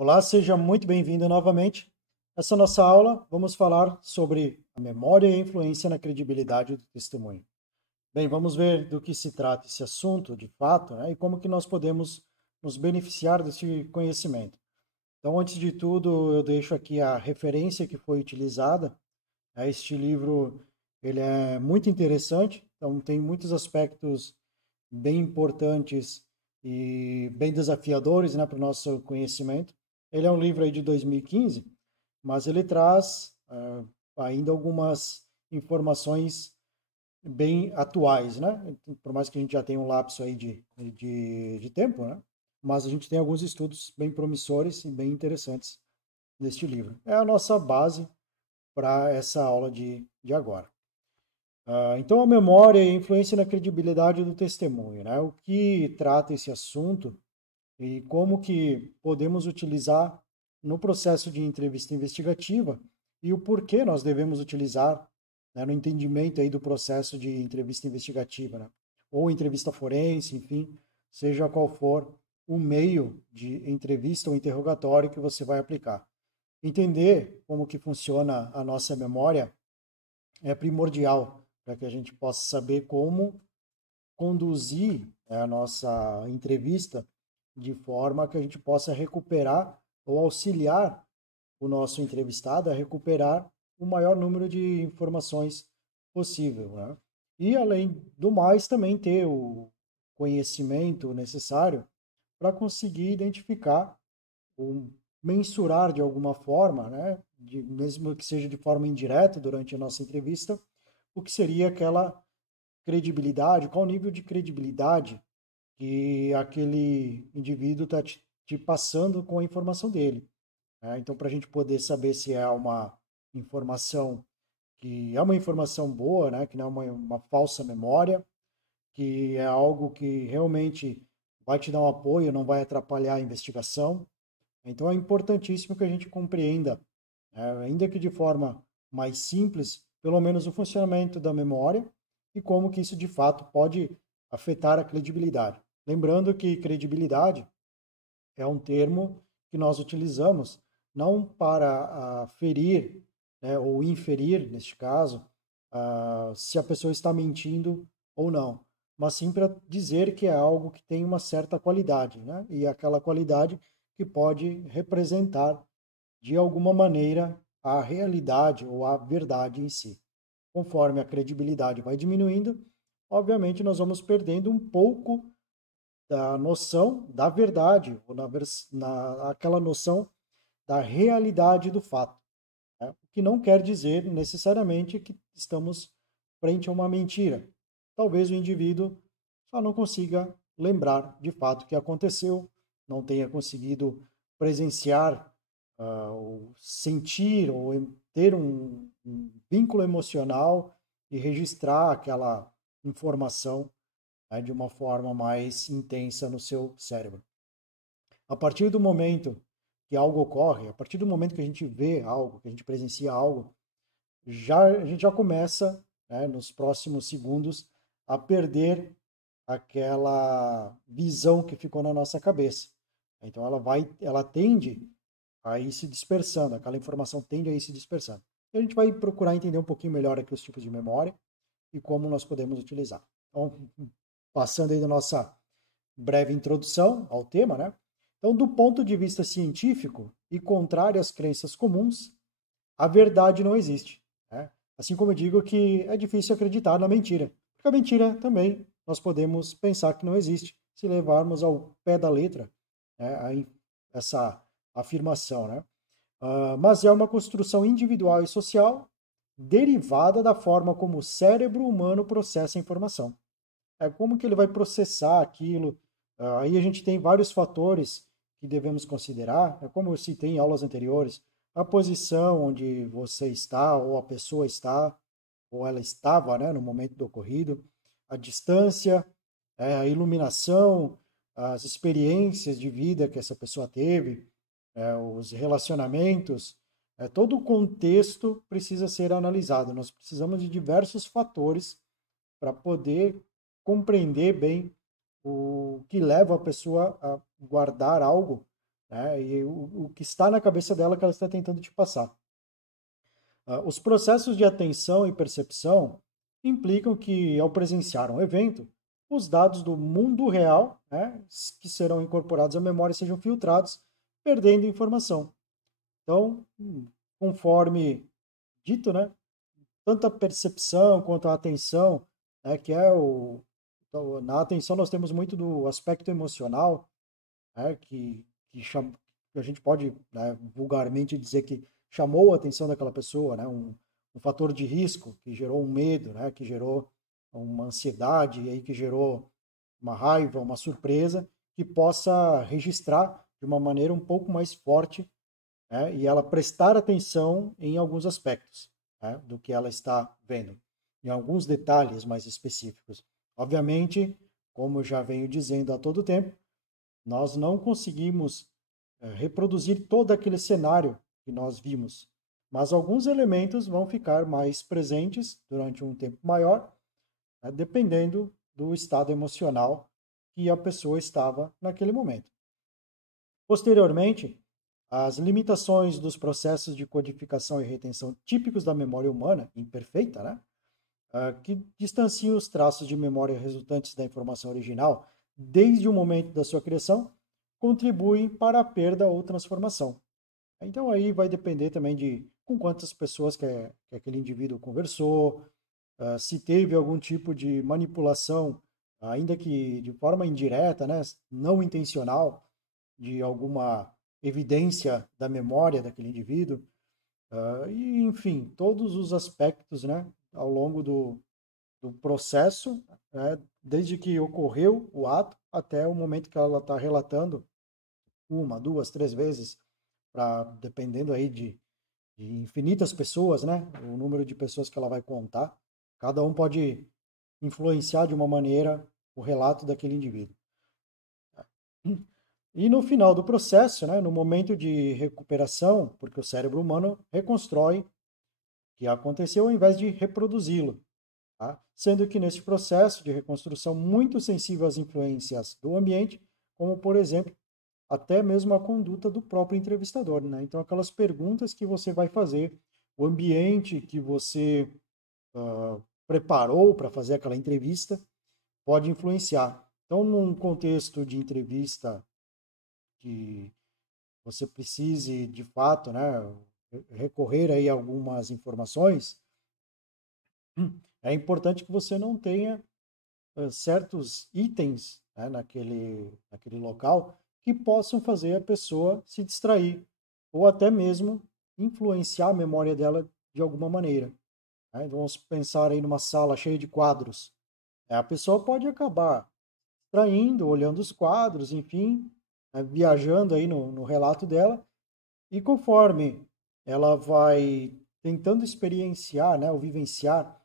Olá, seja muito bem-vindo novamente. Essa nossa aula, vamos falar sobre a memória e a influência na credibilidade do testemunho. Bem, vamos ver do que se trata esse assunto, de fato, né, e como que nós podemos nos beneficiar desse conhecimento. Então, antes de tudo, eu deixo aqui a referência que foi utilizada. Este livro, ele é muito interessante, então tem muitos aspectos bem importantes e bem desafiadores, né, para o nosso conhecimento. Ele é um livro aí de 2015, mas ele traz ainda algumas informações bem atuais, né? Por mais que a gente já tenha um lapso aí de tempo, né? Mas a gente tem alguns estudos bem promissores e bem interessantes neste livro. É a nossa base para essa aula de agora. Então, a memória e a influência na credibilidade do testemunho, né? O que trata esse assunto e como que podemos utilizar no processo de entrevista investigativa e o porquê nós devemos utilizar, né, no entendimento aí do processo de entrevista investigativa, né? Ou entrevista forense, enfim, seja qual for o meio de entrevista ou interrogatório que você vai aplicar. Entender como que funciona a nossa memória é primordial para que a gente possa saber como conduzir a nossa entrevista de forma que a gente possa recuperar ou auxiliar o nosso entrevistado a recuperar o maior número de informações possível, né? E além do mais, também ter o conhecimento necessário para conseguir identificar ou mensurar de alguma forma, né, mesmo que seja de forma indireta durante a nossa entrevista, o que seria aquela credibilidade, qual o nível de credibilidade que aquele indivíduo está te passando com a informação dele, né? Então, para a gente poder saber se é uma informação que é uma informação boa, né, que não é uma falsa memória, que é algo que realmente vai te dar um apoio, não vai atrapalhar a investigação. Então é importantíssimo que a gente compreenda, ainda que de forma mais simples, pelo menos o funcionamento da memória e como que isso de fato pode afetar a credibilidade. Lembrando que credibilidade é um termo que nós utilizamos não para ferir, né, ou inferir, neste caso, se a pessoa está mentindo ou não, mas sim para dizer que é algo que tem uma certa qualidade, né? E aquela qualidade que pode representar, de alguma maneira, a realidade ou a verdade em si. Conforme a credibilidade vai diminuindo, obviamente nós vamos perdendo um pouco da noção da verdade, ou aquela noção da realidade do fato, né? O que não quer dizer necessariamente que estamos frente a uma mentira. Talvez o indivíduo só não consiga lembrar de fato o que aconteceu, não tenha conseguido presenciar, ou sentir, ou ter um vínculo emocional e registrar aquela informação, né, de uma forma mais intensa no seu cérebro. A partir do momento que algo ocorre, a partir do momento que a gente vê algo, que a gente presencia algo, a gente já começa, né, nos próximos segundos, a perder aquela visão que ficou na nossa cabeça. Então ela tende a ir se dispersando, aquela informação tende a ir se dispersando. E a gente vai procurar entender um pouquinho melhor aqui os tipos de memória e como nós podemos utilizar. Então, passando aí da nossa breve introdução ao tema, né? Então, do ponto de vista científico e contrário às crenças comuns, a verdade não existe, né? Assim como eu digo que é difícil acreditar na mentira, porque a mentira também nós podemos pensar que não existe se levarmos ao pé da letra, né, essa afirmação, né? Mas é uma construção individual e social derivada da forma como o cérebro humano processa a informação. É como que ele vai processar aquilo. Aí a gente tem vários fatores que devemos considerar, é como eu citei em aulas anteriores, a posição onde você está, ou a pessoa está, ou ela estava, né, no momento do ocorrido, a distância, a iluminação, as experiências de vida que essa pessoa teve, os relacionamentos, todo o contexto precisa ser analisado. Nós precisamos de diversos fatores para poder compreender bem o que leva a pessoa a guardar algo, né? E o que está na cabeça dela que ela está tentando te passar. Os processos de atenção e percepção implicam que, ao presenciar um evento, os dados do mundo real, né, que serão incorporados à memória, sejam filtrados, perdendo informação. Então, conforme dito, né, tanto a percepção quanto a atenção, né, que é então, na atenção nós temos muito do aspecto emocional, né, que a gente pode, né, vulgarmente dizer que chamou a atenção daquela pessoa, né, um fator de risco que gerou um medo, né, que gerou uma ansiedade, e aí que gerou uma raiva, uma surpresa, que possa registrar de uma maneira um pouco mais forte, né, e ela prestar atenção em alguns aspectos, né, do que ela está vendo, em alguns detalhes mais específicos. Obviamente, como eu já venho dizendo há todo o tempo, nós não conseguimos reproduzir todo aquele cenário que nós vimos, mas alguns elementos vão ficar mais presentes durante um tempo maior, né, dependendo do estado emocional que a pessoa estava naquele momento. Posteriormente, as limitações dos processos de codificação e retenção típicos da memória humana, imperfeita, né, que distanciam os traços de memória resultantes da informação original desde o momento da sua criação, contribuem para a perda ou transformação. Então aí vai depender também de com quantas pessoas que aquele indivíduo conversou, se teve algum tipo de manipulação, ainda que de forma indireta, né, não intencional, de alguma evidência da memória daquele indivíduo, e enfim, todos os aspectos, né, ao longo do processo, né, desde que ocorreu o ato até o momento que ela está relatando, uma, duas, três vezes, dependendo aí de infinitas pessoas, né, o número de pessoas que ela vai contar, cada um pode influenciar de uma maneira o relato daquele indivíduo. E no final do processo, né, no momento de recuperação, porque o cérebro humano reconstrói o que aconteceu ao invés de reproduzi-lo, tá? Sendo que nesse processo de reconstrução muito sensível às influências do ambiente, como por exemplo, até mesmo a conduta do próprio entrevistador, né? Então aquelas perguntas que você vai fazer, o ambiente que você preparou para fazer aquela entrevista pode influenciar. Então, num contexto de entrevista que você precise, de fato, né, recorrer aí a algumas informações, é importante que você não tenha certos itens, né, naquele local que possam fazer a pessoa se distrair ou até mesmo influenciar a memória dela de alguma maneira. Né? Então, vamos pensar aí numa sala cheia de quadros. A pessoa pode acabar distraindo, olhando os quadros, enfim, né, viajando aí no relato dela, e conforme ela vai tentando experienciar, né, ou vivenciar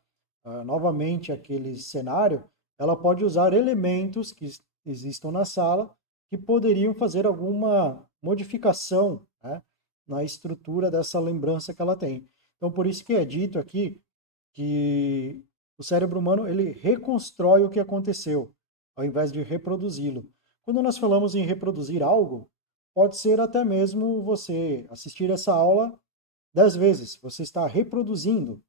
novamente aquele cenário, ela pode usar elementos que existam na sala que poderiam fazer alguma modificação, né, na estrutura dessa lembrança que ela tem. Então, por isso que é dito aqui que o cérebro humano ele reconstrói o que aconteceu, ao invés de reproduzi-lo. Quando nós falamos em reproduzir algo, pode ser até mesmo você assistir essa aula 10 vezes. Você está reproduzindo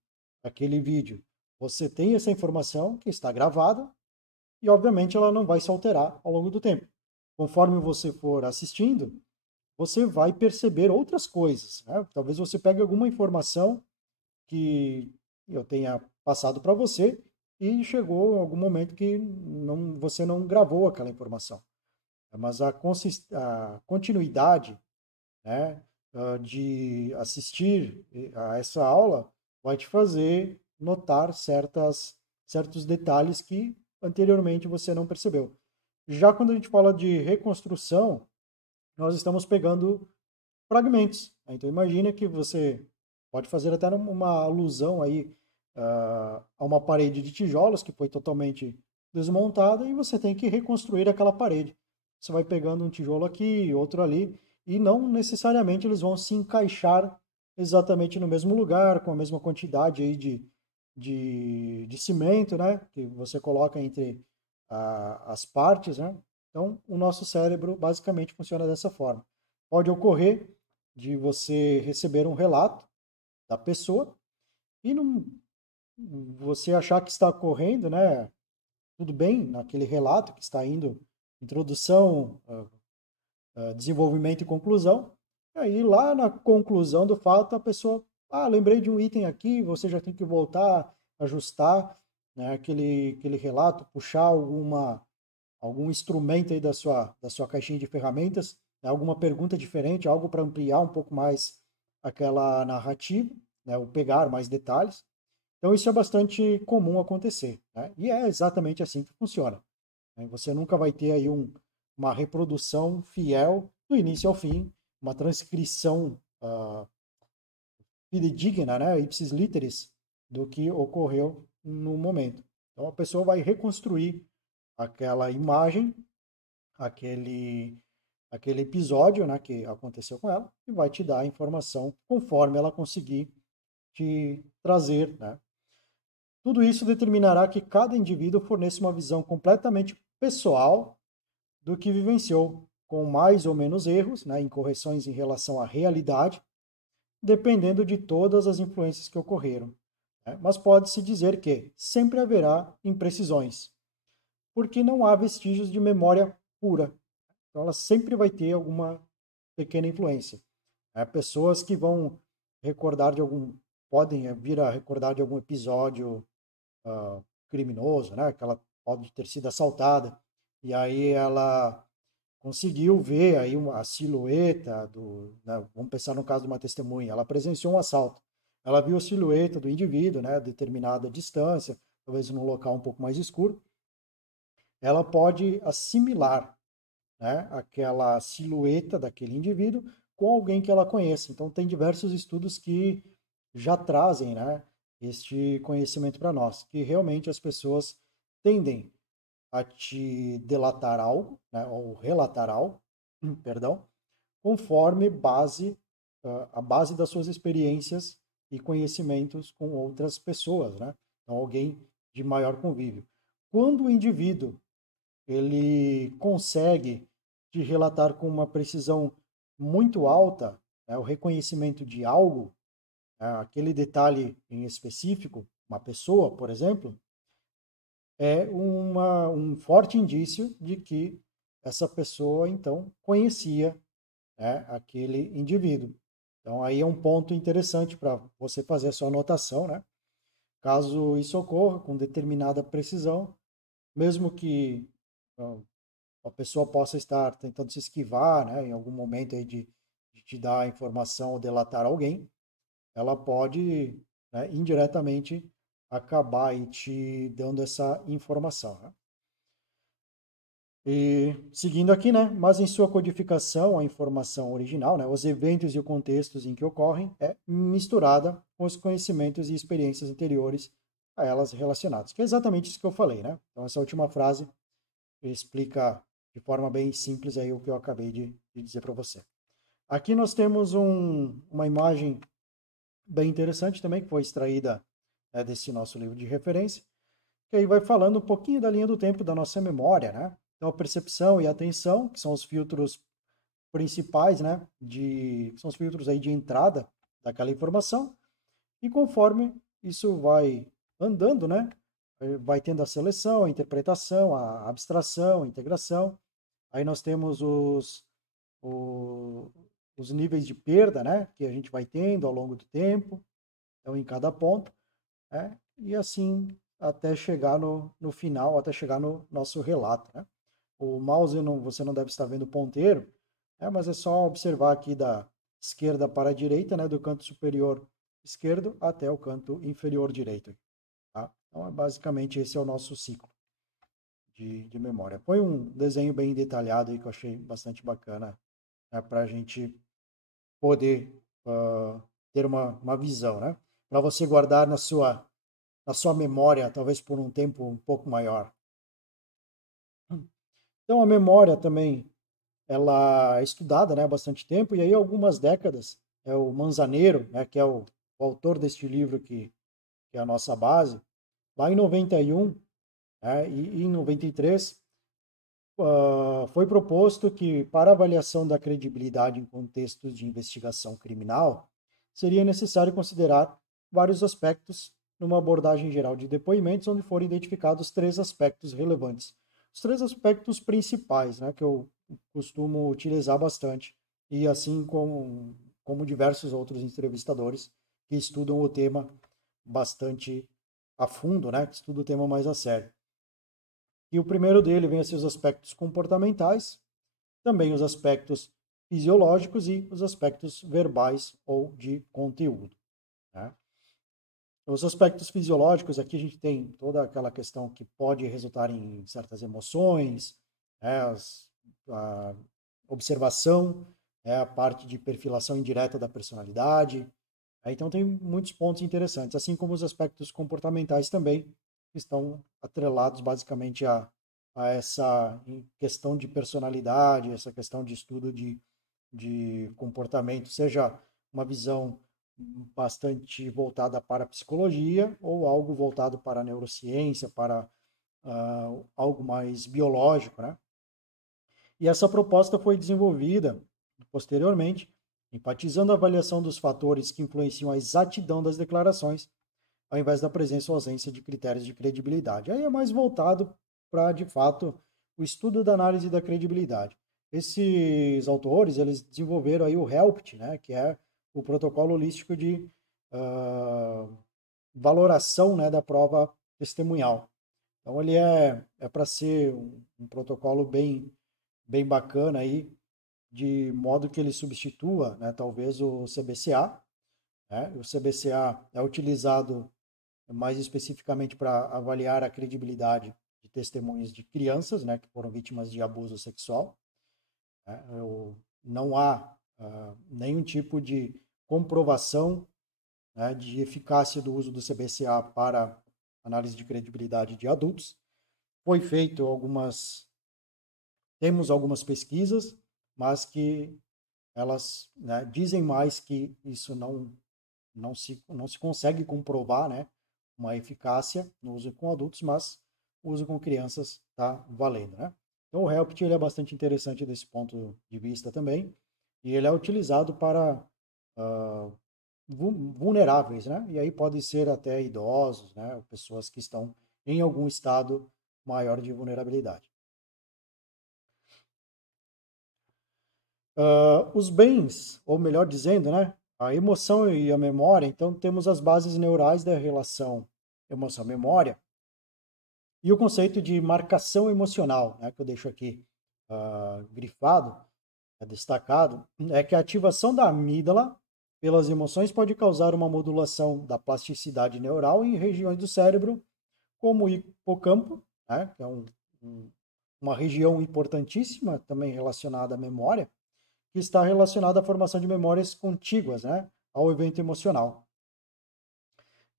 aquele vídeo. Você tem essa informação que está gravada e, obviamente, ela não vai se alterar ao longo do tempo. Conforme você for assistindo, você vai perceber outras coisas. Né? Talvez você pegue alguma informação que eu tenha passado para você e chegou em algum momento que você não gravou aquela informação. Mas a continuidade, né, de assistir a essa aula vai te fazer notar certos detalhes que anteriormente você não percebeu. Já quando a gente fala de reconstrução, nós estamos pegando fragmentos. Né? Então imagina que você pode fazer até uma alusão aí a uma parede de tijolos que foi totalmente desmontada e você tem que reconstruir aquela parede. Você vai pegando um tijolo aqui, outro ali, e não necessariamente eles vão se encaixar exatamente no mesmo lugar, com a mesma quantidade aí de cimento, né? Que você coloca entre as partes, né? Então, o nosso cérebro basicamente funciona dessa forma. pode ocorrer de você receber um relato da pessoa e não, você achar que está ocorrendo, né, tudo bem naquele relato que está indo, introdução, desenvolvimento e conclusão. E aí, lá na conclusão do fato, a pessoa, lembrei de um item aqui, você já tem que voltar, ajustar, né, aquele relato, puxar algum instrumento aí da sua caixinha de ferramentas, né, alguma pergunta diferente, algo para ampliar um pouco mais aquela narrativa, né, ou pegar mais detalhes. Então, isso é bastante comum acontecer, né? E é exatamente assim que funciona, né? Você nunca vai ter aí uma reprodução fiel do início ao fim, uma transcrição fidedigna, né, ipsis literis, do que ocorreu no momento. Então, a pessoa vai reconstruir aquela imagem, aquele, aquele episódio, né, que aconteceu com ela, e vai te dar a informação conforme ela conseguir te trazer, né? Tudo isso determinará que cada indivíduo forneça uma visão completamente pessoal do que vivenciou, com mais ou menos erros, né, incorreções em relação à realidade, dependendo de todas as influências que ocorreram, né? Mas pode-se dizer que sempre haverá imprecisões, porque não há vestígios de memória pura. Então, ela sempre vai ter alguma pequena influência. Pessoas que vão recordar de algum, podem vir a recordar de algum episódio criminoso, né? Que ela pode ter sido assaltada e aí ela conseguiu ver aí a silhueta né? Vamos pensar no caso de uma testemunha, ela presenciou um assalto, ela viu a silhueta do indivíduo, né? A determinada distância, talvez num local um pouco mais escuro, ela pode assimilar, né, aquela silhueta daquele indivíduo com alguém que ela conheça. Então, tem diversos estudos que já trazem, né, este conhecimento para nós, que realmente as pessoas tendem a te delatar algo, né, ou relatar algo, perdão, conforme a base das suas experiências e conhecimentos com outras pessoas, né? Então, alguém de maior convívio. Quando o indivíduo ele consegue te relatar com uma precisão muito alta, né, o reconhecimento de algo, aquele detalhe em específico, uma pessoa, por exemplo, é um forte indício de que essa pessoa, então, conhecia, né, aquele indivíduo. Então, aí é um ponto interessante para você fazer a sua anotação, né? Caso isso ocorra com determinada precisão, mesmo que a pessoa possa estar tentando se esquivar, né, em algum momento aí de te dar a informação ou delatar alguém, ela pode, né, indiretamente acabar aí te dando essa informação, né? E seguindo aqui, né, mas em sua codificação, a informação original, né, os eventos e os contextos em que ocorrem, é misturada com os conhecimentos e experiências anteriores a elas relacionados, que é exatamente isso que eu falei, né? Então, essa última frase explica de forma bem simples aí o que eu acabei de dizer para você. Aqui nós temos uma imagem bem interessante também, que foi extraída, desse nosso livro de referência, que aí vai falando um pouquinho da linha do tempo da nossa memória, né? Então, a percepção e a atenção, que são os filtros principais, né? São os filtros aí de entrada daquela informação, e conforme isso vai andando, né? Vai tendo a seleção, a interpretação, a abstração, a integração. Aí nós temos o- os níveis de perda, né? Que a gente vai tendo ao longo do tempo, então em cada ponto, né? E assim até chegar no final, até chegar no nosso relato, né? O mouse você não deve estar vendo o ponteiro, mas é só observar aqui da esquerda para a direita, né? Do canto superior esquerdo até o canto inferior direito, tá? Então, basicamente, esse é o nosso ciclo de memória. Foi um desenho bem detalhado aí que eu achei bastante bacana, né, para a gente poder ter uma visão, né? Para você guardar na sua memória, talvez por um tempo um pouco maior. Então, a memória também, ela é estudada, né, há bastante tempo, e aí algumas décadas, é o Manzaneiro, né, que é o autor deste livro que é a nossa base, lá em 91, né, e em 93, Foi proposto que, para avaliação da credibilidade em contextos de investigação criminal, seria necessário considerar vários aspectos numa abordagem geral de depoimentos, onde foram identificados três aspectos relevantes. Os três aspectos principais, né, que eu costumo utilizar bastante, e assim como diversos outros entrevistadores que estudam o tema bastante a fundo, né, que estudam o tema mais a sério. E o primeiro dele vem a ser os aspectos comportamentais, também os aspectos fisiológicos e os aspectos verbais ou de conteúdo. Né? Os aspectos fisiológicos, aqui a gente tem toda aquela questão que pode resultar em certas emoções, né? A observação, a parte de perfilação indireta da personalidade. Então tem muitos pontos interessantes, assim como os aspectos comportamentais também, que estão atrelados basicamente a essa questão de personalidade, essa questão de estudo de comportamento, seja uma visão bastante voltada para a psicologia ou algo voltado para a neurociência, para algo mais biológico, né? E essa proposta foi desenvolvida posteriormente, enfatizando a avaliação dos fatores que influenciam a exatidão das declarações, ao invés da presença ou ausência de critérios de credibilidade. Aí é mais voltado para, de fato, o estudo da análise da credibilidade. Esses autores, eles desenvolveram aí o HELPT, né, que é o protocolo holístico de valoração, né, da prova testemunhal. Então ele é para ser um protocolo bem bacana aí, de modo que ele substitua, né, talvez o CBCA. Né? O CBCA é utilizado mais especificamente para avaliar a credibilidade de testemunhas de crianças, né, que foram vítimas de abuso sexual. Né? Não há nenhum tipo de comprovação, né, de eficácia do uso do CBCA para análise de credibilidade de adultos. Foi feito temos algumas pesquisas, mas que elas, né, dizem mais que isso não se consegue comprovar, né, uma eficácia no uso com adultos, mas o uso com crianças está valendo, né? Então o Helpt ele é bastante interessante desse ponto de vista também, e ele é utilizado para vulneráveis, né? E aí pode ser até idosos, né? Pessoas que estão em algum estado maior de vulnerabilidade. Os bens, ou melhor dizendo, né? A emoção e a memória, então temos as bases neurais da relação emoção-memória e o conceito de marcação emocional, né, que eu deixo aqui grifado, destacado, é que a ativação da amígdala pelas emoções pode causar uma modulação da plasticidade neural em regiões do cérebro, como o hipocampo, né, que é uma região importantíssima também relacionada à memória, que está relacionada à formação de memórias contíguas, né, ao evento emocional.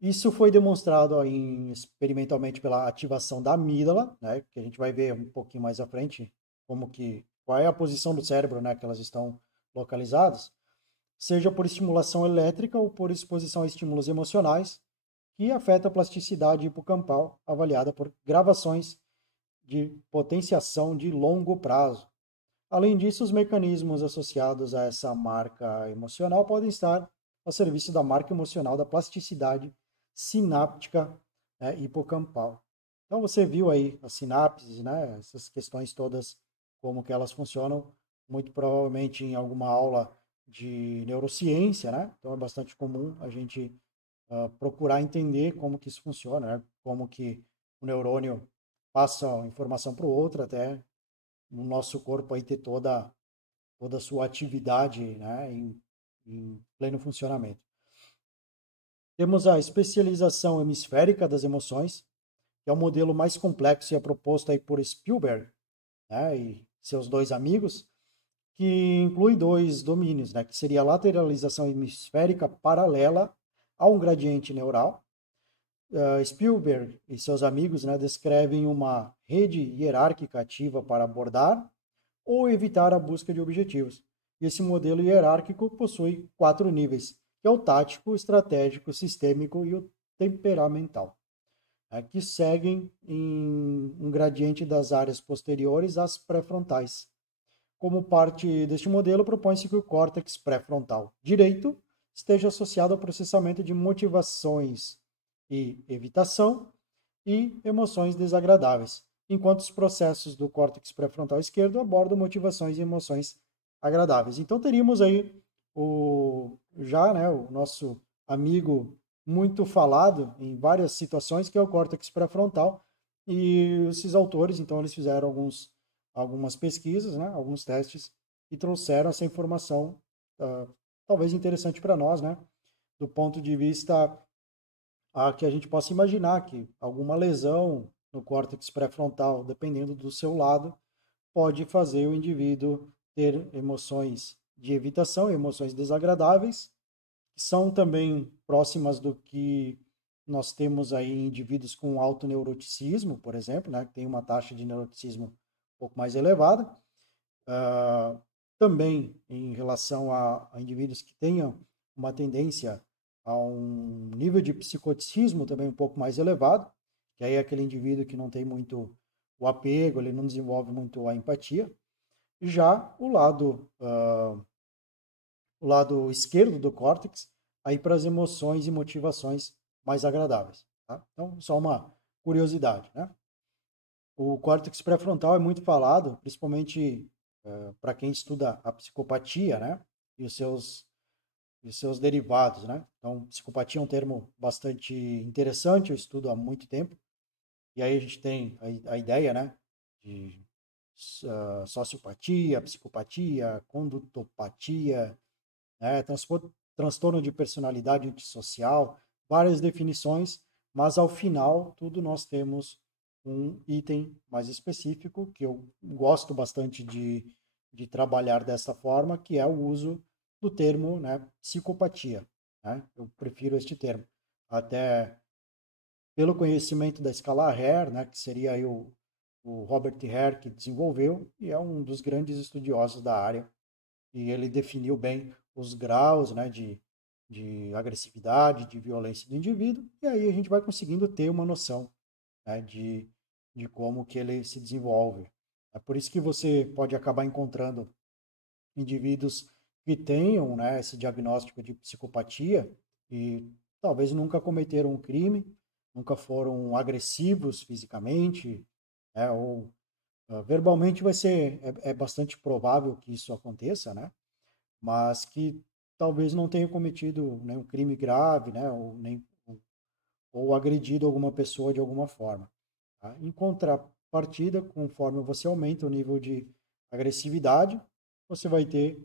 Isso foi demonstrado experimentalmente pela ativação da amígdala, né, que a gente vai ver um pouquinho mais à frente qual é a posição do cérebro, né, que elas estão localizadas, seja por estimulação elétrica ou por exposição a estímulos emocionais, que afeta a plasticidade hipocampal, avaliada por gravações de potenciação de longo prazo. Além disso, os mecanismos associados a essa marca emocional podem estar a serviço da marca emocional da plasticidade sináptica, né, hipocampal. Então você viu aí as sinapses, né, essas questões todas, como que elas funcionam, muito provavelmente em alguma aula de neurociência, né? Então é bastante comum a gente procurar entender como que isso funciona, né? Como que o neurônio passa informação para o outro até no nosso corpo aí ter toda a sua atividade, né, em pleno funcionamento. Temos a especialização hemisférica das emoções, que é o modelo mais complexo e é proposto aí por Spielberg, né, e seus dois amigos, que inclui dois domínios, né, que seria a lateralização hemisférica paralela a um gradiente neural. Spielberg e seus amigos, né, descrevem uma rede hierárquica ativa para abordar ou evitar a busca de objetivos. E esse modelo hierárquico possui 4 níveis, que é o tático, estratégico, sistêmico e o temperamental. que seguem em um gradiente das áreas posteriores às pré-frontais. Como parte deste modelo, propõe-se que o córtex pré-frontal direito esteja associado ao processamento de motivações e evitação e emoções desagradáveis, enquanto os processos do córtex pré-frontal esquerdo abordam motivações e emoções agradáveis. Então teríamos aí o nosso amigo muito falado em várias situações, que é o córtex pré-frontal, e esses autores, então, eles fizeram algumas pesquisas, né, alguns testes, e trouxeram essa informação, talvez interessante para nós, né, do ponto de vista que a gente possa imaginar que alguma lesão no córtex pré-frontal, dependendo do seu lado, pode fazer o indivíduo ter emoções de evitação, emoções desagradáveis, que são também próximas do que nós temos aí em indivíduos com alto neuroticismo, por exemplo, né, que tem uma taxa de neuroticismo um pouco mais elevada. Também em relação a indivíduos que tenham uma tendência a um nível de psicoticismo também um pouco mais elevado, que aí é aquele indivíduo que não tem muito o apego, ele não desenvolve muito a empatia. Já o lado esquerdo do córtex, aí para as emoções e motivações mais agradáveis. Tá? Então, só uma curiosidade, né? O córtex pré-frontal é muito falado, principalmente para quem estuda a psicopatia, né? E os seus derivados, né? Então, psicopatia é um termo bastante interessante, eu estudo há muito tempo. E aí a gente tem a ideia, né? De sociopatia, psicopatia, condutopatia, né? Transtorno de personalidade antissocial, várias definições, mas ao final, tudo nós temos um item mais específico, que eu gosto bastante de trabalhar dessa forma, que é o uso do termo, né, psicopatia. Né? Eu prefiro este termo. Até pelo conhecimento da escala Hare, né, que seria aí o Robert Hare que desenvolveu, e é um dos grandes estudiosos da área, e ele definiu bem os graus, né, de agressividade, de violência do indivíduo, e aí a gente vai conseguindo ter uma noção, né, de como que ele se desenvolve. É por isso que você pode acabar encontrando indivíduos que tenham, né, esse diagnóstico de psicopatia e talvez nunca cometeram um crime, nunca foram agressivos fisicamente, né, ou verbalmente é bastante provável que isso aconteça, né? Mas que talvez não tenha cometido nenhum crime grave, né? Ou agredido alguma pessoa de alguma forma. Tá? Em contrapartida, conforme você aumenta o nível de agressividade, você vai ter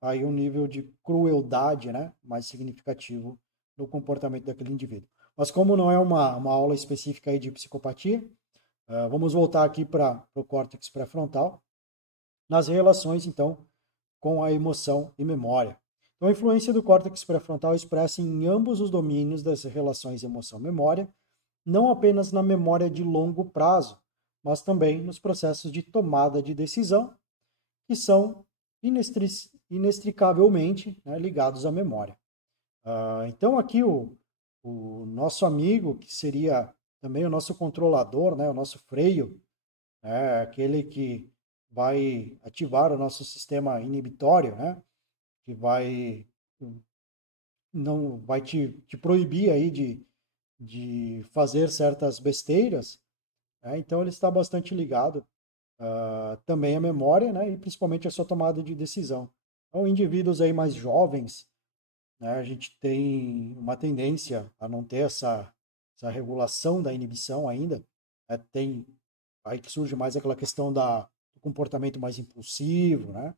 aí um nível de crueldade, né, mais significativo no comportamento daquele indivíduo. Mas como não é uma aula específica aí de psicopatia, vamos voltar aqui para o córtex pré-frontal, nas relações, então, com a emoção e memória. Então, a influência do córtex pré-frontal é expressa em ambos os domínios das relações emoção-memória, não apenas na memória de longo prazo, mas também nos processos de tomada de decisão, que são inextricavelmente, né, ligados à memória. Então, aqui o nosso amigo, que seria também o nosso controlador, né, o nosso freio, né, aquele que vai ativar o nosso sistema inibitório, né, que não vai te proibir aí de fazer certas besteiras, né? Então ele está bastante ligado também à memória, né? E principalmente à sua tomada de decisão. Então, indivíduos aí mais jovens, né? A gente tem uma tendência a não ter essa regulação da inibição ainda, né? Tem aí que surge mais aquela questão do comportamento mais impulsivo, né?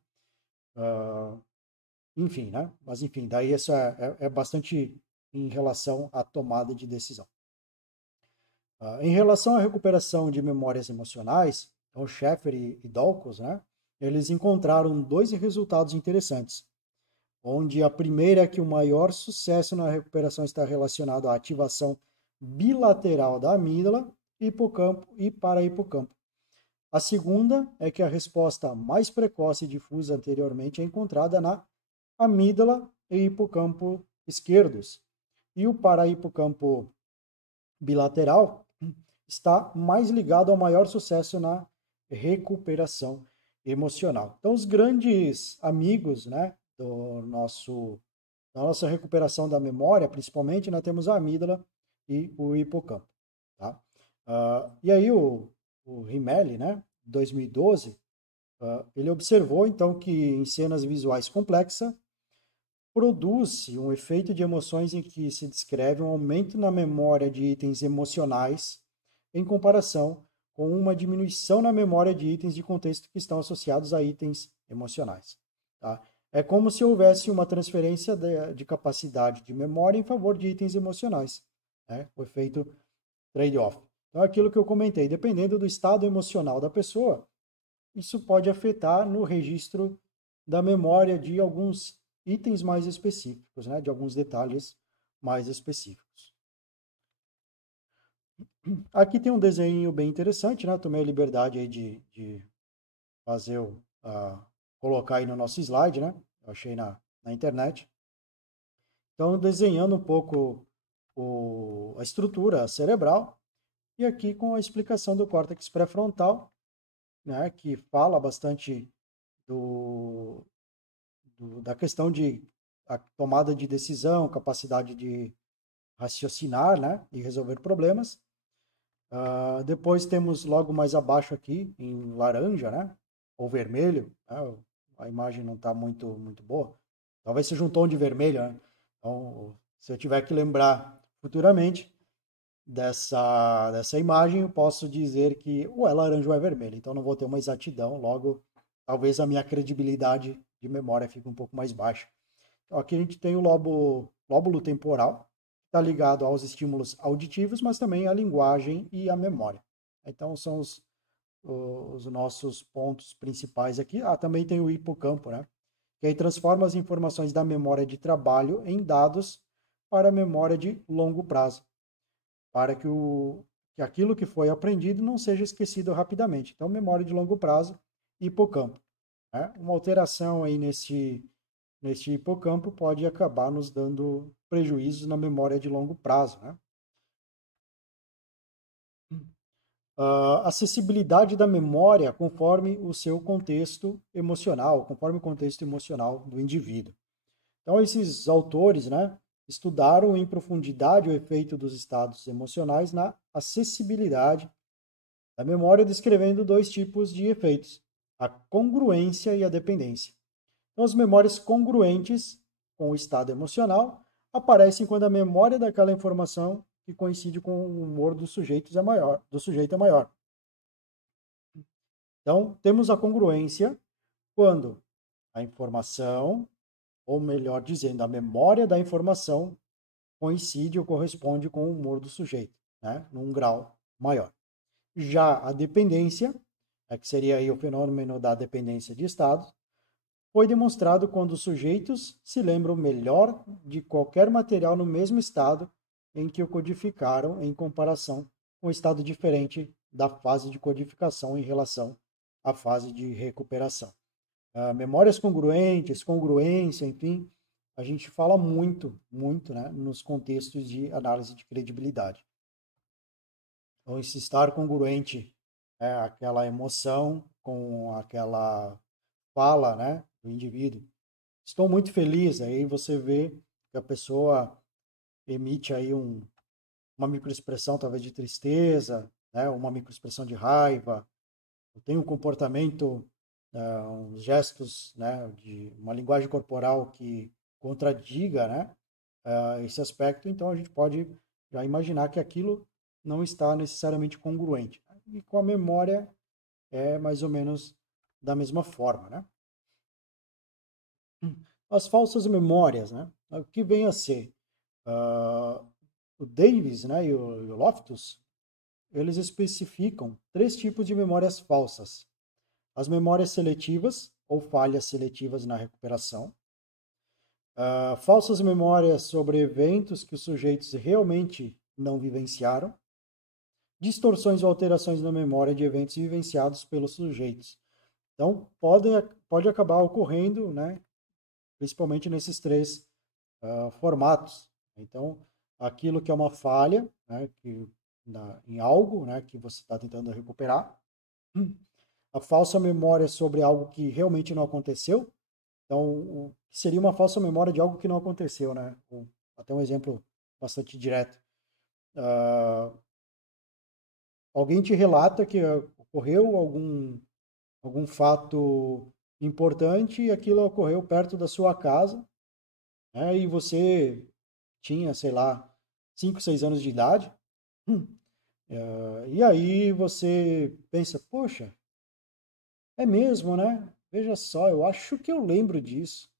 Enfim, né? Mas enfim, daí isso é bastante em relação à tomada de decisão. Em relação à recuperação de memórias emocionais, então Schaeffer e Dawkins, né? Eles encontraram dois resultados interessantes, onde a primeira é que o maior sucesso na recuperação está relacionado à ativação bilateral da amígdala, hipocampo e para-hipocampo. A segunda é que a resposta mais precoce e difusa anteriormente é encontrada na amígdala e hipocampo esquerdos. E o para-hipocampo bilateral está mais ligado ao maior sucesso na recuperação emocional. Então, os grandes amigos, né, da nossa recuperação da memória, principalmente, nós temos a amígdala e o hipocampo. Tá? E aí o Rimelli, né, 2012, ele observou, então, que em cenas visuais complexas, produz-se um efeito de emoções em que se descreve um aumento na memória de itens emocionais em comparação com uma diminuição na memória de itens de contexto que estão associados a itens emocionais. Tá? É como se houvesse uma transferência de capacidade de memória em favor de itens emocionais, né? O efeito trade-off. Então, aquilo que eu comentei, dependendo do estado emocional da pessoa, isso pode afetar no registro da memória de alguns itens mais específicos, né? De alguns detalhes mais específicos. Aqui tem um desenho bem interessante, né? Tomei a liberdade aí de fazer colocar aí no nosso slide, né? Eu achei na internet. Então, desenhando um pouco a estrutura cerebral e aqui com a explicação do córtex pré-frontal, né? Que fala bastante da questão de a tomada de decisão, capacidade de raciocinar, né, e resolver problemas. Depois temos logo mais abaixo aqui, em laranja, né, ou vermelho, né, a imagem não está muito boa, talvez seja um tom de vermelho, né? Então, se eu tiver que lembrar futuramente dessa imagem, eu posso dizer que ou é laranja ou é vermelho, então não vou ter uma exatidão, logo talvez a minha credibilidade de memória fique um pouco mais baixa. Então, aqui a gente tem o lóbulo temporal, que está ligado aos estímulos auditivos, mas também à linguagem e à memória. Então, são os nossos pontos principais aqui. Também tem o hipocampo, né? Que aí transforma as informações da memória de trabalho em dados para a memória de longo prazo, para que aquilo que foi aprendido não seja esquecido rapidamente. Então, memória de longo prazo, hipocampo. Né? Uma alteração aí neste hipocampo pode acabar nos dando prejuízos na memória de longo prazo. Né? Acessibilidade da memória conforme o seu contexto emocional, conforme o contexto emocional do indivíduo. Então, esses autores, né, estudaram em profundidade o efeito dos estados emocionais na acessibilidade da memória, descrevendo dois tipos de efeitos, a congruência e a dependência. Então, as memórias congruentes com o estado emocional aparecem quando a memória daquela informação que coincide com o humor do sujeito é maior. Então, temos a congruência quando a informação, ou melhor dizendo, a memória da informação coincide ou corresponde com o humor do sujeito, né, num grau maior. Já a dependência, que seria aí o fenômeno da dependência de estados, foi demonstrado quando os sujeitos se lembram melhor de qualquer material no mesmo estado em que o codificaram em comparação com o estado diferente da fase de codificação em relação à fase de recuperação. Memórias congruentes, congruência, enfim, a gente fala muito, né, nos contextos de análise de credibilidade. Então, esse estar congruente é aquela emoção com aquela fala, né, do indivíduo. Estou muito feliz, aí você vê que a pessoa emite aí uma microexpressão talvez de tristeza, né, uma microexpressão de raiva, tem um comportamento, uns gestos, né, de uma linguagem corporal que contradiga, né, esse aspecto, então a gente pode já imaginar que aquilo não está necessariamente congruente. E com a memória é mais ou menos da mesma forma, né? As falsas memórias, né? O que vem a ser? O Davis, né, e o Loftus, eles especificam três tipos de memórias falsas. As memórias seletivas, ou falhas seletivas na recuperação. Falsas memórias sobre eventos que os sujeitos realmente não vivenciaram. Distorções ou alterações na memória de eventos vivenciados pelos sujeitos. Então, pode acabar ocorrendo, né, principalmente nesses três formatos. Então, aquilo que é uma falha, né, que em algo, né, que você está tentando recuperar. A falsa memória é sobre algo que realmente não aconteceu. Então, seria uma falsa memória de algo que não aconteceu, né? Até um exemplo bastante direto. Alguém te relata que ocorreu algum fato importante e aquilo ocorreu perto da sua casa, né? E você tinha, sei lá, 5, 6 anos de idade. E aí você pensa, poxa, é mesmo, né? Veja só, eu acho que eu lembro disso.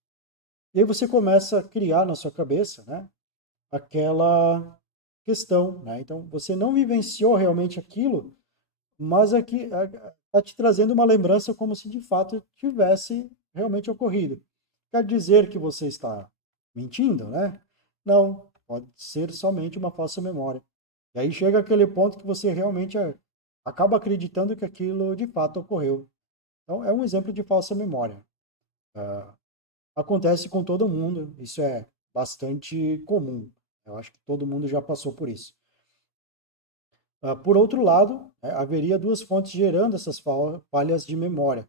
E aí você começa a criar na sua cabeça, né, aquela questão, né? Então você não vivenciou realmente aquilo, mas aqui está te trazendo uma lembrança como se de fato tivesse realmente ocorrido. Quer dizer que você está mentindo, né? Não, pode ser somente uma falsa memória. E aí chega aquele ponto que você realmente acaba acreditando que aquilo de fato ocorreu. Então é um exemplo de falsa memória. Acontece com todo mundo, isso é bastante comum. Eu acho que todo mundo já passou por isso. Por outro lado, haveria duas fontes gerando essas falhas de memória,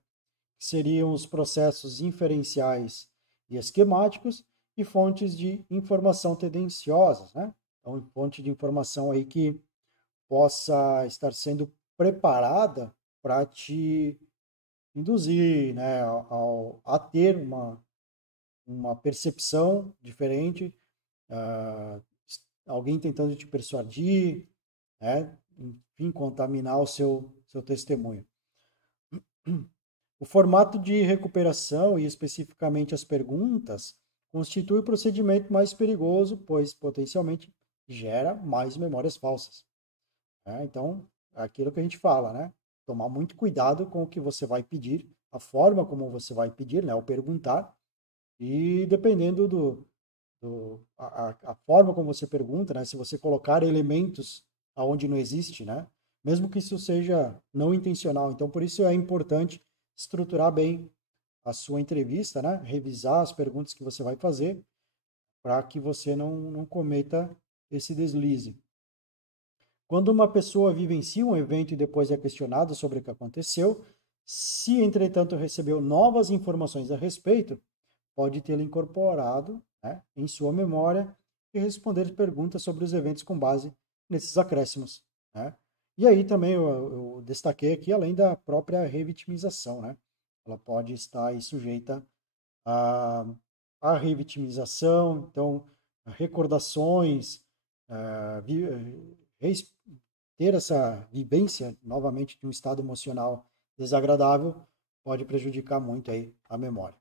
que seriam os processos inferenciais e esquemáticos e fontes de informação tendenciosas, né? Então, fonte de informação aí que possa estar sendo preparada para te induzir, né, a ter uma percepção diferente, uh, alguém tentando te persuadir, né? Enfim, contaminar o seu testemunho. O formato de recuperação e especificamente as perguntas constitui o procedimento mais perigoso, pois potencialmente gera mais memórias falsas. Né? Então, é aquilo que a gente fala, né? Tomar muito cuidado com o que você vai pedir, a forma como você vai pedir, né? Ao perguntar, e dependendo a forma como você pergunta, né? Se você colocar elementos aonde não existe, né? Mesmo que isso seja não intencional. Então, por isso é importante estruturar bem a sua entrevista, né? Revisar as perguntas que você vai fazer para que você não cometa esse deslize. Quando uma pessoa vivencia um evento e depois é questionada sobre o que aconteceu, se entretanto recebeu novas informações a respeito, pode tê-lo incorporado, né, em sua memória e responder perguntas sobre os eventos com base nesses acréscimos. Né? E aí também eu destaquei aqui, além da própria revitimização, né? Ela pode estar aí sujeita à, à revitimização, então, recordações, uh, ter essa vivência novamente de um estado emocional desagradável pode prejudicar muito aí a memória.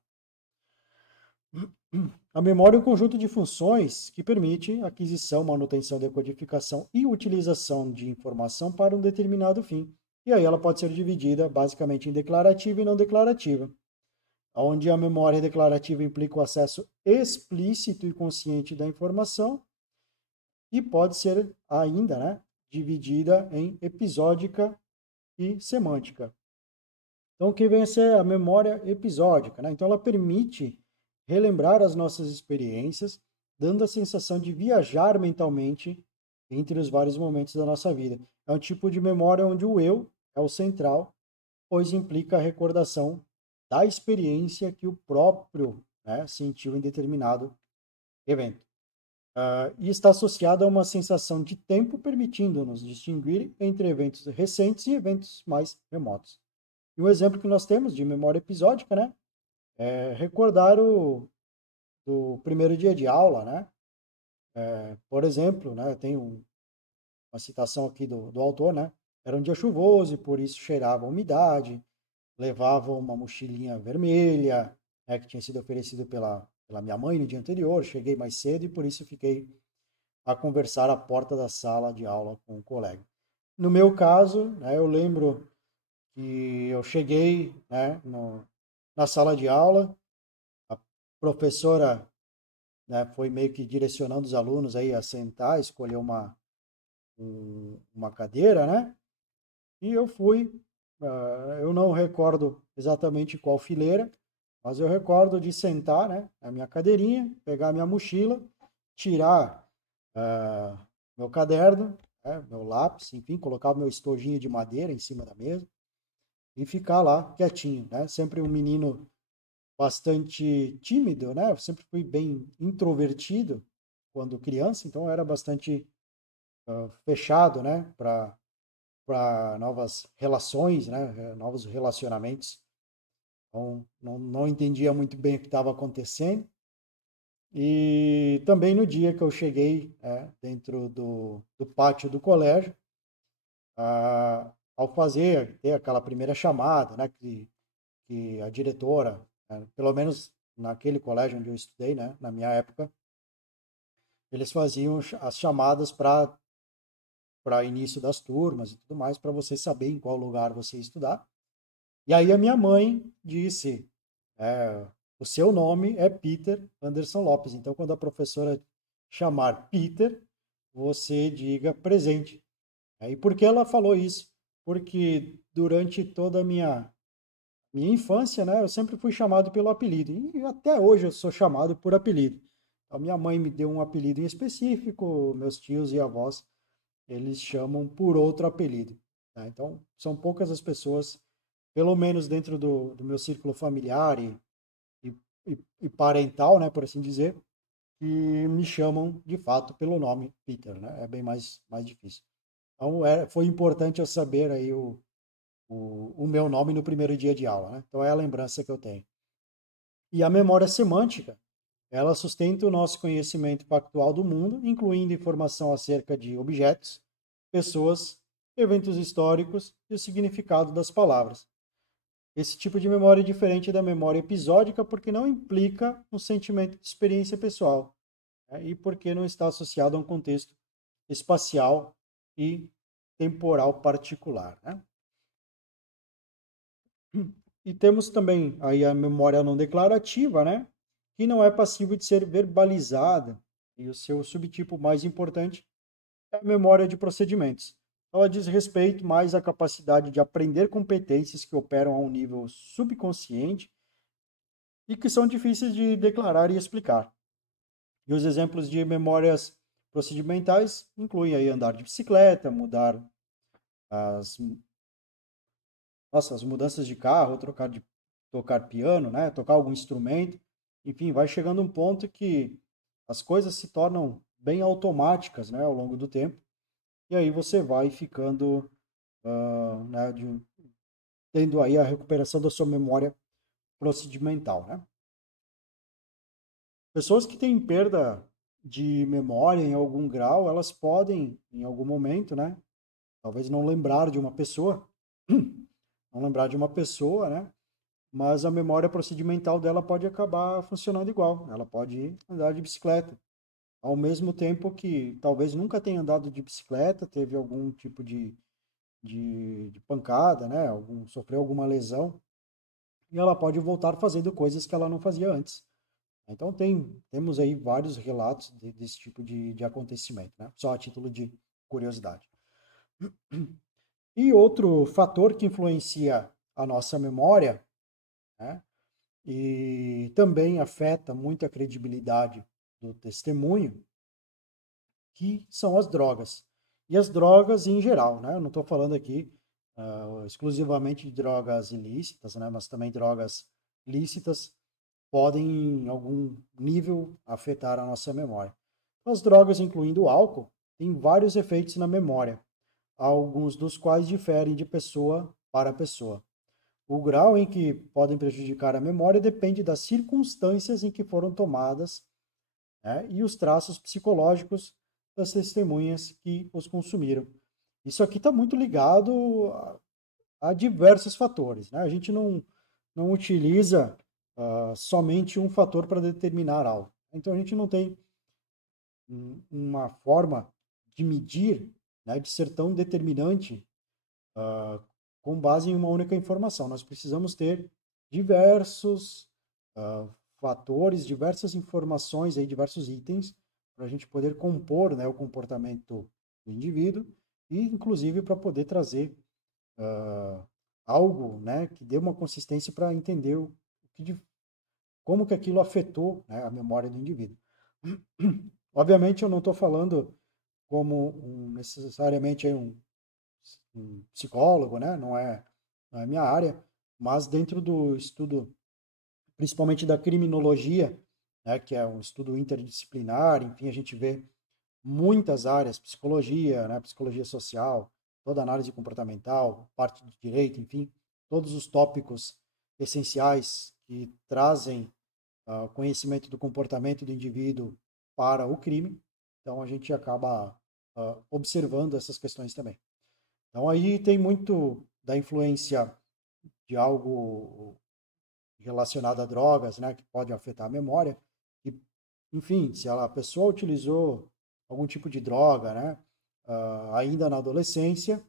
A memória é um conjunto de funções que permite aquisição, manutenção, decodificação e utilização de informação para um determinado fim. E aí ela pode ser dividida basicamente em declarativa e não declarativa, onde a memória declarativa implica o acesso explícito e consciente da informação e pode ser ainda, né, dividida em episódica e semântica. Então, o que vem a ser a memória episódica, né? Então, ela permite relembrar as nossas experiências, dando a sensação de viajar mentalmente entre os vários momentos da nossa vida. É um tipo de memória onde o eu é o central, pois implica a recordação da experiência que o próprio, né, sentiu em determinado evento. E está associado a uma sensação de tempo, permitindo-nos distinguir entre eventos recentes e eventos mais remotos. E um exemplo que nós temos de memória episódica, né, é recordar do primeiro dia de aula, né? Por exemplo, né, tem uma citação aqui do autor, né? Era um dia chuvoso e por isso cheirava a umidade, levava uma mochilinha vermelha, né, que tinha sido oferecido pela minha mãe no dia anterior. Cheguei mais cedo e por isso fiquei a conversar à porta da sala de aula com um colega. No meu caso, né, eu lembro que eu cheguei, né, na sala de aula, a professora, né, foi meio que direcionando os alunos aí a sentar, escolher uma cadeira, né? E eu fui, eu não recordo exatamente qual fileira, mas eu recordo de sentar, né, na minha cadeirinha, pegar minha mochila, tirar meu caderno, né, meu lápis, enfim, colocar o meu estojinho de madeira em cima da mesa e ficar lá quietinho, né? Sempre um menino bastante tímido, né? Eu sempre fui bem introvertido quando criança, então eu era bastante fechado, né? Para novas relações, né? Novos relacionamentos. Então, não entendia muito bem o que estava acontecendo. E também no dia que eu cheguei dentro do pátio do colégio, ao ter aquela primeira chamada, né, que a diretora, pelo menos naquele colégio onde eu estudei, né, na minha época, eles faziam as chamadas para início das turmas e tudo mais, para você saber em qual lugar você ia estudar. E aí a minha mãe disse, é, o seu nome é Peter Anderson Lopes, então quando a professora chamar Peter, você diga presente. E por que ela falou isso? Porque durante toda a minha infância, né, eu sempre fui chamado pelo apelido, e até hoje eu sou chamado por apelido. A minha mãe me deu um apelido em específico, meus tios e avós, eles chamam por outro apelido. Tá? Então, são poucas as pessoas, pelo menos dentro do meu círculo familiar e, e parental, né, por assim dizer, que me chamam de fato pelo nome Peter, né? É bem mais difícil. Então, foi importante eu saber aí o meu nome no primeiro dia de aula, né? Então, é a lembrança que eu tenho. E a memória semântica, ela sustenta o nosso conhecimento factual do mundo, incluindo informação acerca de objetos, pessoas, eventos históricos e o significado das palavras. Esse tipo de memória é diferente da memória episódica porque não implica um sentimento de experiência pessoal, né? E porque não está associado a um contexto espacial e temporal particular, né? E temos também aí a memória não declarativa, né? Que não é passível de ser verbalizada. E o seu subtipo mais importante é a memória de procedimentos. Ela diz respeito mais à capacidade de aprender competências que operam a um nível subconsciente e que são difíceis de declarar e explicar. E os exemplos de memórias procedimentais incluem aí andar de bicicleta, mudar as, as mudanças de carro, tocar piano, né, tocar algum instrumento. Enfim, vai chegando um ponto que as coisas se tornam bem automáticas, né, ao longo do tempo. E aí você vai ficando, né, tendo aí a recuperação da sua memória procedimental, né? Pessoas que têm perda de memória em algum grau, elas podem, em algum momento, né, talvez não lembrar de uma pessoa, não lembrar de uma pessoa, né, mas a memória procedimental dela pode acabar funcionando igual. Ela pode andar de bicicleta. Ao mesmo tempo que talvez nunca tenha andado de bicicleta, teve algum tipo de pancada, né, sofreu alguma lesão, e ela pode voltar fazendo coisas que ela não fazia antes. Então temos aí vários relatos desse tipo de acontecimento, né? Só a título de curiosidade. E outro fator que influencia a nossa memória, né, e também afeta muito a credibilidade do testemunho, que são as drogas. E as drogas em geral, né? Eu não estou falando aqui exclusivamente de drogas ilícitas, né? Mas também drogas lícitas podem, em algum nível, afetar a nossa memória. As drogas, incluindo o álcool, têm vários efeitos na memória, alguns dos quais diferem de pessoa para pessoa. O grau em que podem prejudicar a memória depende das circunstâncias em que foram tomadas, né, e os traços psicológicos das testemunhas que os consumiram. Isso aqui está muito ligado a diversos fatores, né? A gente não utiliza somente um fator para determinar algo. Então a gente não tem uma forma de medir, né, de ser tão determinante com base em uma única informação. Nós precisamos ter diversos fatores, diversas informações, aí, diversos itens, para a gente poder compor, né, o comportamento do indivíduo e, inclusive, para poder trazer algo, né, que dê uma consistência para entender como que aquilo afetou, né, a memória do indivíduo. Obviamente, eu não estou falando como necessariamente um psicólogo, né? Não é minha área, mas dentro do estudo, principalmente da criminologia, né? Que é um estudo interdisciplinar, enfim, a gente vê muitas áreas, psicologia, né? Psicologia social, toda análise comportamental, parte de direito, enfim, todos os tópicos essenciais que trazem conhecimento do comportamento do indivíduo para o crime. Então a gente acaba observando essas questões também. Então aí tem muito da influência de algo relacionado a drogas, né, que pode afetar a memória. E, enfim, se a pessoa utilizou algum tipo de droga, né, ainda na adolescência,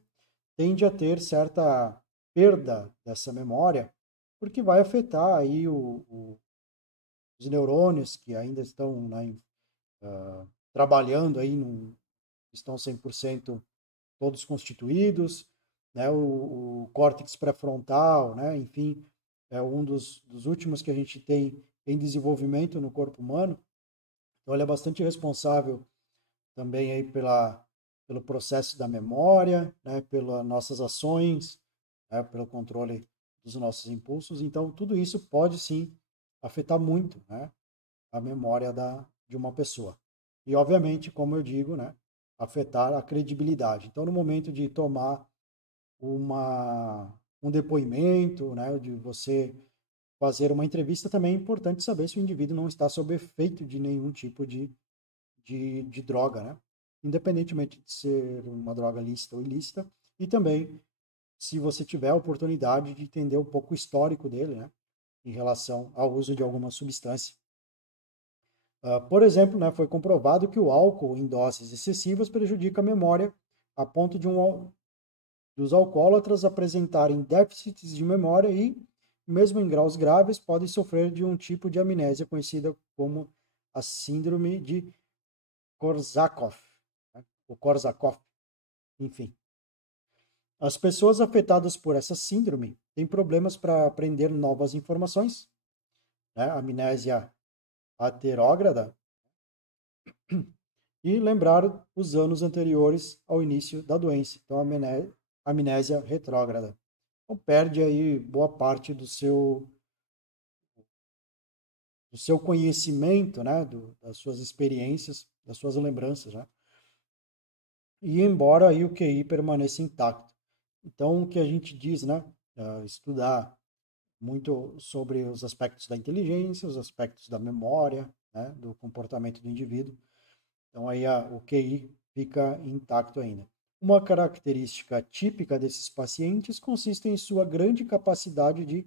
tende a ter certa perda dessa memória, porque vai afetar aí os neurônios que ainda estão, né, trabalhando aí, não estão 100% todos constituídos, né, o córtex pré-frontal, né, enfim, é um dos últimos que a gente tem em desenvolvimento no corpo humano. Então ele é bastante responsável também aí pelo processo da memória, né, pelas nossas ações, né, pelo controle dos nossos impulsos. Então tudo isso pode sim afetar muito, né, a memória de uma pessoa. E, obviamente, como eu digo, né, afetar a credibilidade. Então, no momento de tomar um depoimento, né, de você fazer uma entrevista, também é importante saber se o indivíduo não está sob efeito de nenhum tipo de droga, né? Independentemente de ser uma droga lícita ou ilícita, e também se você tiver a oportunidade de entender um pouco o histórico dele, né, em relação ao uso de alguma substância. Por exemplo, né, foi comprovado que o álcool em doses excessivas prejudica a memória, a ponto dos alcoólatras apresentarem déficits de memória e, mesmo em graus graves, podem sofrer de um tipo de amnésia conhecida como a síndrome de Korsakoff, né, o Korsakoff, enfim. As pessoas afetadas por essa síndrome têm problemas para aprender novas informações, né, amnésia aterógrada, e lembrar os anos anteriores ao início da doença. Então, amnésia retrógrada. Então, perde aí boa parte do seu conhecimento, né, das suas experiências, das suas lembranças, né? E embora aí o QI permaneça intacto. Então, o que a gente diz, né, estudar muito sobre os aspectos da inteligência, os aspectos da memória, né, do comportamento do indivíduo. Então aí o QI fica intacto ainda. Uma característica típica desses pacientes consiste em sua grande capacidade de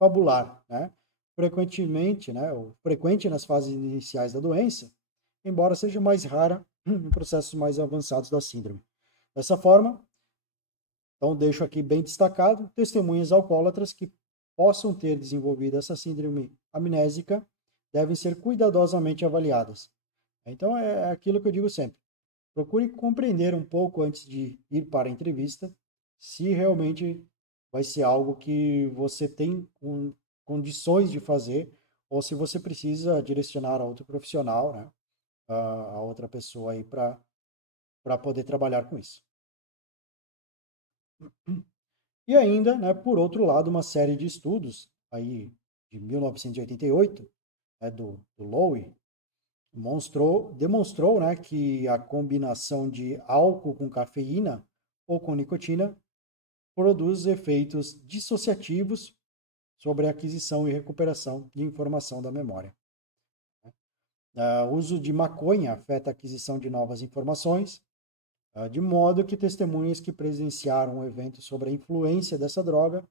fabular, né? Frequentemente, né, ou frequente nas fases iniciais da doença, embora seja mais rara em processos mais avançados da síndrome. Dessa forma, então deixo aqui bem destacado, testemunhas alcoólatras que possam ter desenvolvido essa síndrome amnésica devem ser cuidadosamente avaliadas. Então é aquilo que eu digo sempre. Procure compreender um pouco antes de ir para a entrevista se realmente vai ser algo que você tem condições de fazer ou se você precisa direcionar a outro profissional, né, a outra pessoa aí para poder trabalhar com isso. E ainda, né, por outro lado, uma série de estudos aí de 1988, né, do Lowy, demonstrou, né, que a combinação de álcool com cafeína ou com nicotina produz efeitos dissociativos sobre a aquisição e recuperação de informação da memória. O uso de maconha afeta a aquisição de novas informações, de modo que testemunhas que presenciaram um evento sobre a influência dessa droga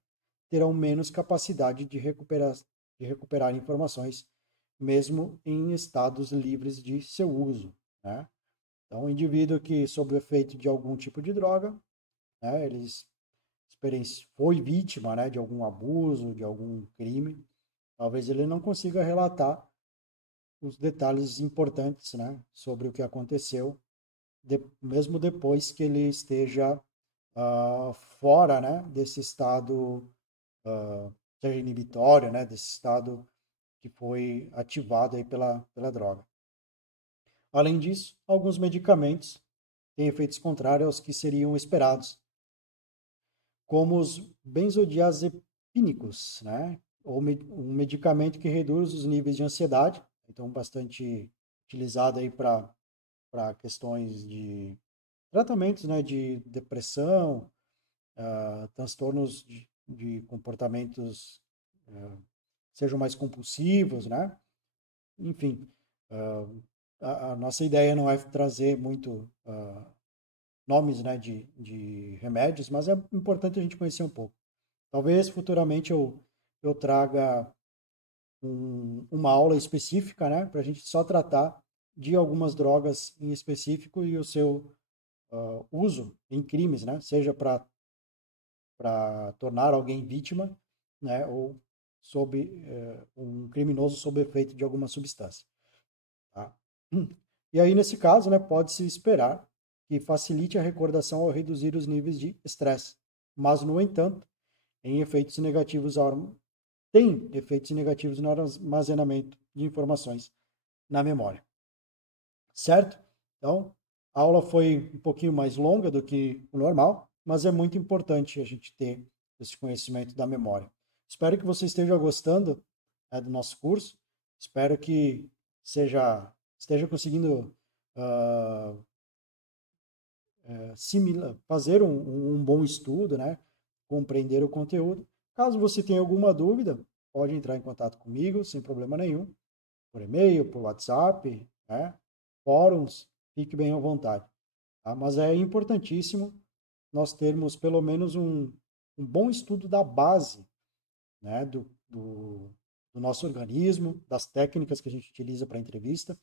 terão menos capacidade de recuperar informações, mesmo em estados livres de seu uso, né? Então, o indivíduo que, sob o efeito de algum tipo de droga, né, ele foi vítima, né, de algum abuso, de algum crime, talvez ele não consiga relatar os detalhes importantes, né, sobre o que aconteceu, mesmo depois que ele esteja fora, né, desse estado seja inibitório, né, desse estado que foi ativado aí pela droga. Além disso, alguns medicamentos tem efeitos contrários aos que seriam esperados, como os benzodiazepínicos, né? Ou um medicamento que reduz os níveis de ansiedade, então bastante utilizado aí para questões de tratamentos, né, de depressão, transtornos de comportamentos sejam mais compulsivos, né? Enfim, a nossa ideia não é trazer muito nomes, né, de remédios, mas é importante a gente conhecer um pouco. Talvez futuramente eu traga uma aula específica, né, para a gente só tratar de algumas drogas em específico e o seu uso em crimes, né, seja para tornar alguém vítima, né, ou um criminoso sob efeito de alguma substância. Tá? E aí, nesse caso, né, pode-se esperar que facilite a recordação ao reduzir os níveis de estresse. Mas, no entanto, tem efeitos negativos no armazenamento de informações na memória. Certo? Então, a aula foi um pouquinho mais longa do que o normal, mas é muito importante a gente ter esse conhecimento da memória. Espero que você esteja gostando do nosso curso. Espero que esteja conseguindo fazer um bom estudo, né? Compreender o conteúdo. Caso você tenha alguma dúvida, pode entrar em contato comigo, sem problema nenhum, por e-mail, por WhatsApp, né? Fóruns, fique bem à vontade. Tá? Mas é importantíssimo nós termos pelo menos um bom estudo da base, né? Do nosso organismo, das técnicas que a gente utiliza para entrevista,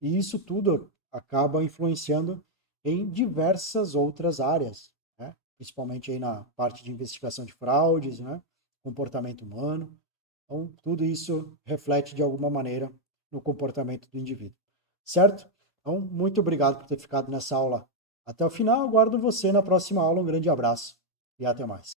e isso tudo acaba influenciando em diversas outras áreas, né? Principalmente aí na parte de investigação de fraudes, né? Comportamento humano. Então, tudo isso reflete de alguma maneira no comportamento do indivíduo. Certo? Então, muito obrigado por ter ficado nessa aula até o final. Aguardo você na próxima aula. Um grande abraço e até mais.